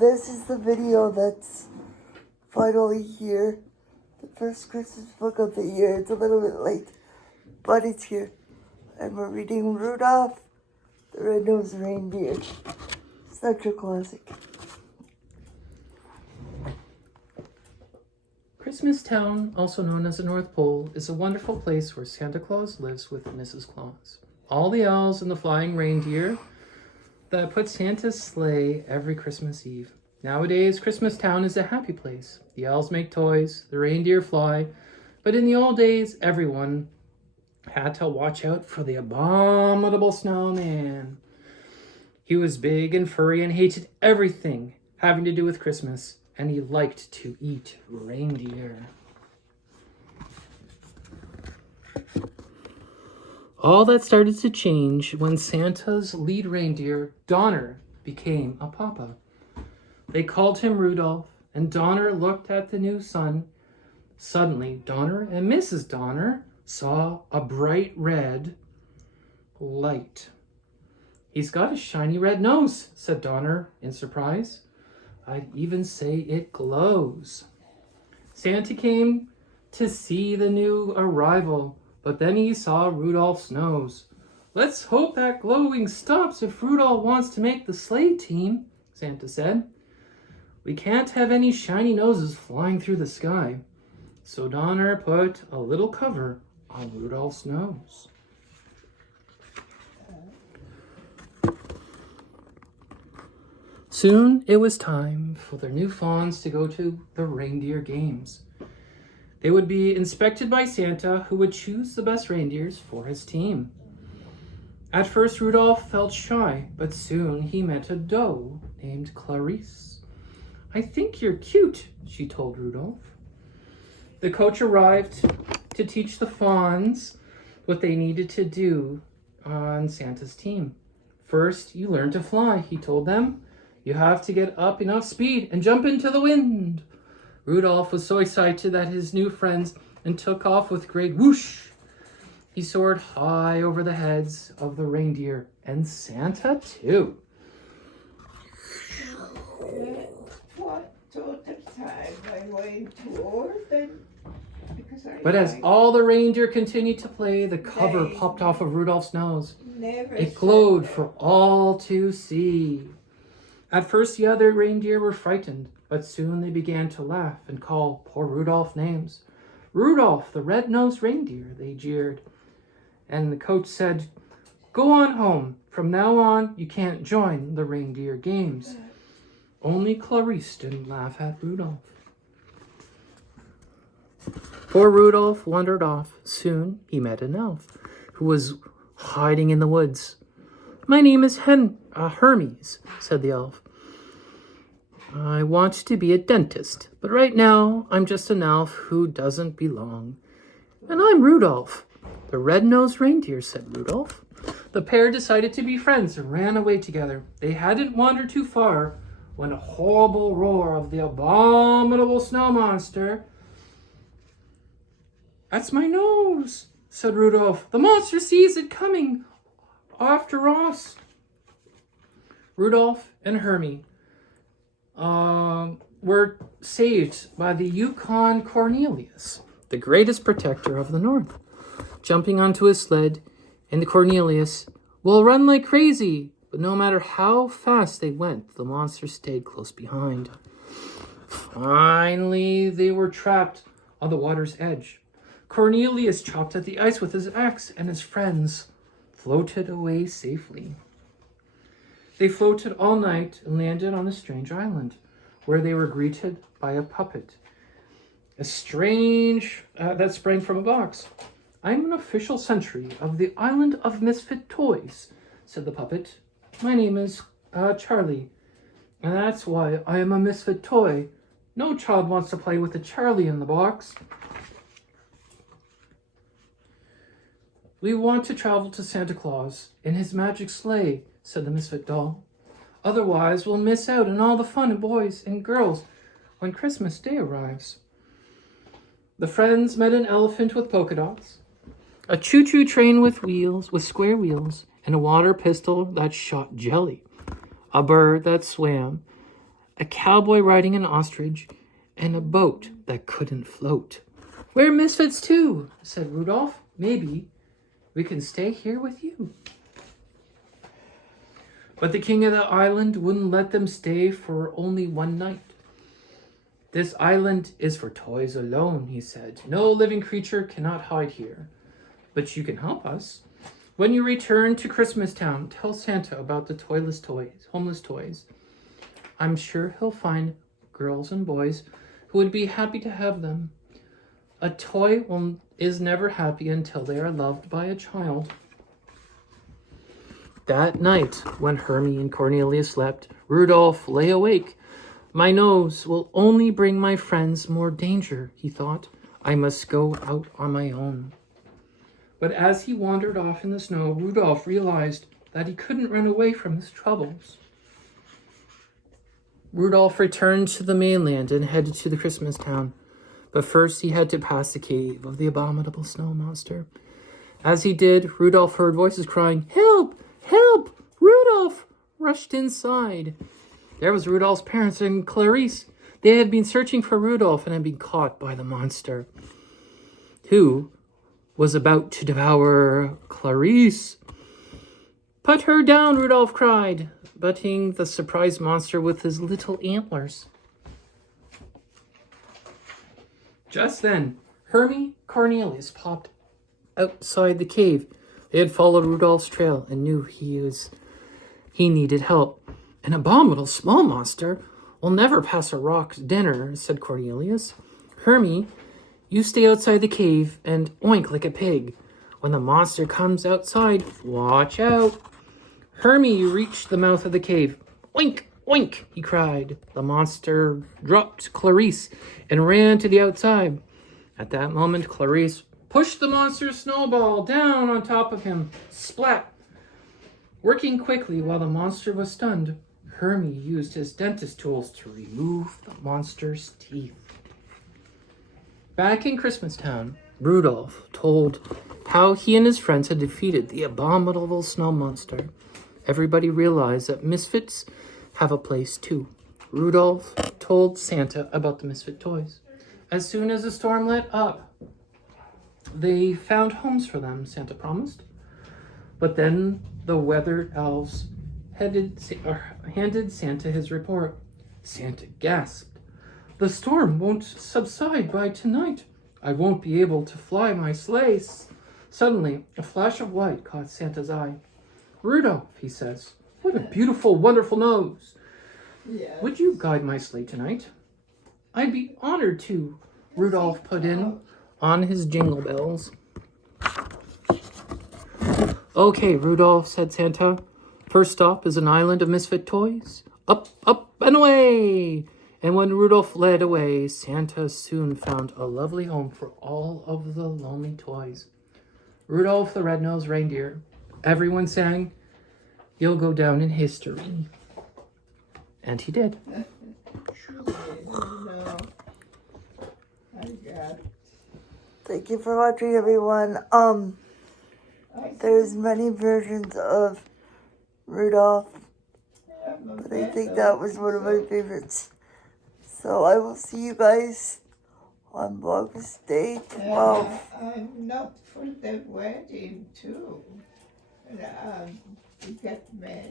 This is the video that's finally here. The first Christmas book of the year. It's a little bit late, but it's here. And we're reading Rudolph the Red-Nosed Reindeer. Such a classic. Christmas Town, also known as the North Pole, is a wonderful place where Santa Claus lives with Mrs. Claus. All the elves and the flying reindeer that put Santa's sleigh every Christmas Eve. Nowadays, Christmas Town is a happy place. The elves make toys, the reindeer fly, but in the old days, everyone had to watch out for the abominable snowman. He was big and furry and hated everything having to do with Christmas, and he liked to eat reindeer. All that started to change when Santa's lead reindeer, Donner, became a papa. They called him Rudolph, and Donner looked at the new son. Suddenly, Donner and Mrs. Donner saw a bright red light. "He's got a shiny red nose," said Donner in surprise. "I'd even say it glows." Santa came to see the new arrival, but then he saw Rudolph's nose. "Let's hope that glowing stops if Rudolph wants to make the sleigh team," Santa said. "We can't have any shiny noses flying through the sky." So Donner put a little cover on Rudolph's nose. Soon it was time for their new fawns to go to the reindeer games. They would be inspected by Santa, who would choose the best reindeers for his team. At first, Rudolph felt shy, but soon he met a doe named Clarice. "I think you're cute," she told Rudolph. The coach arrived to teach the fawns what they needed to do on Santa's team. "First, you learn to fly," he told them. "You have to get up enough speed and jump into the wind." Rudolph was so excited at his new friends and took off with great whoosh. He soared high over the heads of the reindeer and Santa too. What sort of time I went toward then? But as all the reindeer continued to play, the cover popped off of Rudolph's nose. It glowed for all to see. At first, the other reindeer were frightened, but soon they began to laugh and call poor Rudolph names. "Rudolph, the red-nosed reindeer," they jeered. And the coach said, "Go on home. From now on, you can't join the reindeer games." Only Clarice didn't laugh at Rudolph. Poor Rudolph wandered off. Soon he met an elf who was hiding in the woods. "My name is Hermes," said the elf. "I want to be a dentist, but right now I'm just an elf who doesn't belong." "And I'm Rudolph, the red-nosed reindeer," said Rudolph. The pair decided to be friends and ran away together. They hadn't wandered too far when a horrible roar of the abominable snow monster. "That's my nose," said Rudolph. "The monster sees it coming after us." Rudolph and Hermie were saved by the Yukon Cornelius, the greatest protector of the North. Jumping onto his sled, and the Cornelius will run like crazy, but no matter how fast they went, the monster stayed close behind. Finally, they were trapped on the water's edge. Cornelius chopped at the ice with his axe, and his friends floated away safely. They floated all night and landed on a strange island, where they were greeted by a puppet, that sprang from a box. "I'm an official sentry of the Island of Misfit Toys," said the puppet. "My name is Charlie, and that's why I am a misfit toy. No child wants to play with a Charlie in the box." "We want to travel to Santa Claus in his magic sleigh," said the misfit doll. "Otherwise, we'll miss out on all the fun of boys and girls when Christmas Day arrives." The friends met an elephant with polka dots, a choo-choo train with square wheels, and a water pistol that shot jelly, a bird that swam, a cowboy riding an ostrich, and a boat that couldn't float. We're misfits too, said Rudolph. Maybe we can stay here with you. But the king of the island wouldn't let them stay for only one night. This island is for toys alone, he said. No living creature cannot hide here. But you can help us. When you return to Christmas Town, tell Santa about the homeless toys. I'm sure he'll find girls and boys who would be happy to have them. A toy is never happy until they are loved by a child. That night, when Hermie and Cornelius slept, Rudolph lay awake. My nose will only bring my friends more danger, he thought. I must go out on my own. But as he wandered off in the snow, Rudolph realized that he couldn't run away from his troubles. Rudolph returned to the mainland and headed to the Christmas town. But first he had to pass the cave of the abominable snow monster. As he did, Rudolph heard voices crying, "Help! Help!" Rudolph rushed inside. There was Rudolph's parents and Clarice. They had been searching for Rudolph and had been caught by the monster, who was about to devour Clarice. Put her down, Rudolph cried, butting the surprised monster with his little antlers. Just then, Hermie Cornelius popped outside the cave. They had followed Rudolph's trail and knew he needed help. An abominable small monster will never pass a rock's dinner, said Cornelius. Hermie, you stay outside the cave and oink like a pig. When the monster comes outside, watch out. Hermie reached the mouth of the cave. Oink, oink, he cried. The monster dropped Clarice and ran to the outside. At that moment, Clarice pushed the monster's snowball down on top of him. Splat! Working quickly while the monster was stunned, Hermie used his dentist tools to remove the monster's teeth. Back in Christmas Town, Rudolph told how he and his friends had defeated the abominable snow monster. Everybody realized that misfits have a place too. Rudolph told Santa about the misfit toys. As soon as the storm let up, they found homes for them, Santa promised. But then the weather elves handed Santa his report. Santa gasped. The storm won't subside by tonight. I won't be able to fly my sleigh. Suddenly, a flash of light caught Santa's eye. Rudolph, he says, what a beautiful, wonderful nose. Yes. Would you guide my sleigh tonight? I'd be honored to, Rudolph put in on his jingle bells. Okay, Rudolph, said Santa. First stop is an island of misfit toys. Up, up, and away! And when Rudolph led away, Santa soon found a lovely home for all of the lonely toys. Rudolph the Red-Nosed Reindeer. Everyone sang, "You'll go down in history." And he did. No, I got it. Thank you for watching, everyone. There's many versions of Rudolph, but I think that was one of my favorites. So I will see you guys on Vlogmas Day 12. I'm not for the wedding too. To get married.